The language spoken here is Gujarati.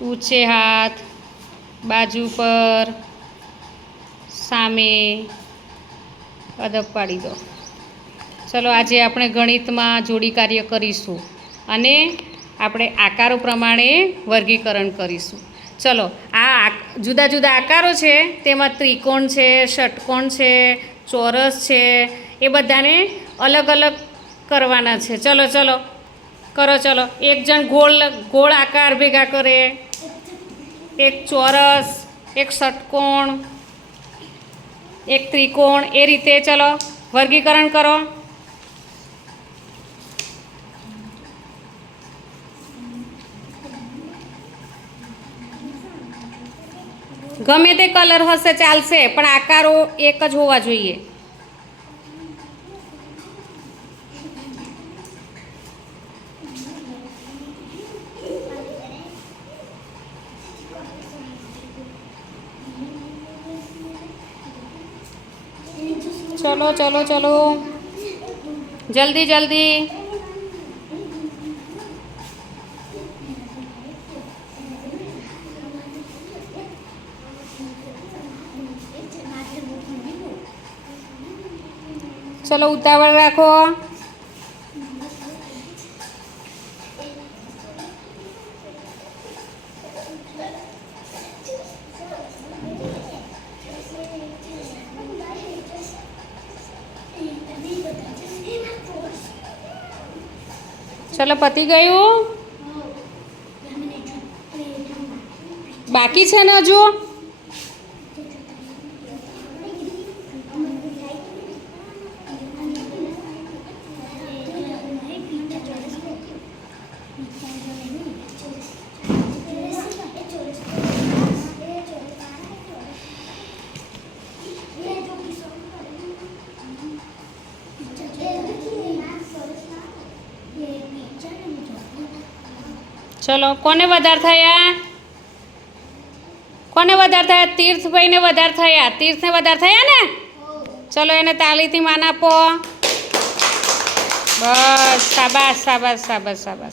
ઊંચે હાથ, બાજુ પર, સામે, અદબ પાડી દો. ચલો આજે આપણે ગણિતમાં જોડી કાર્ય કરીશું અને આપણે આકારો પ્રમાણે વર્ગીકરણ કરીશું. ચલો આ જુદા જુદા આકારો છે, તેમાં ત્રિકોણ છે, ષટકોણ છે, ચોરસ છે, એ બધાને અલગ અલગ કરવાના છે. ચલો ચલો કરો. ચલો એક જણ ગોળ આકાર ભેગા કરે, એક ચોરસ, એક ષટકોણ, એક ત્રિકોણ, એ રીતે ચલો વર્ગીકરણ કરો. ગમે તે કલર હશે ચાલશે, પણ આકારો એક જ હોવા જોઈએ. ચલો ચલો ચલો જલ્દી જલ્દી. ચલો ઉતાવળ રાખો. ચલો પતી ગયું? બાકી છે ને હજુ? ચલો કોને વધારે થયા? કોને વધારે થયા? તીર્થભાઈને વધારે થયા. તીર્થને વધારે થયા ને? ચલો એને તાળીથી માન આપો. બસ શાબાશ શાબાશ શાબાશ શાબાશ.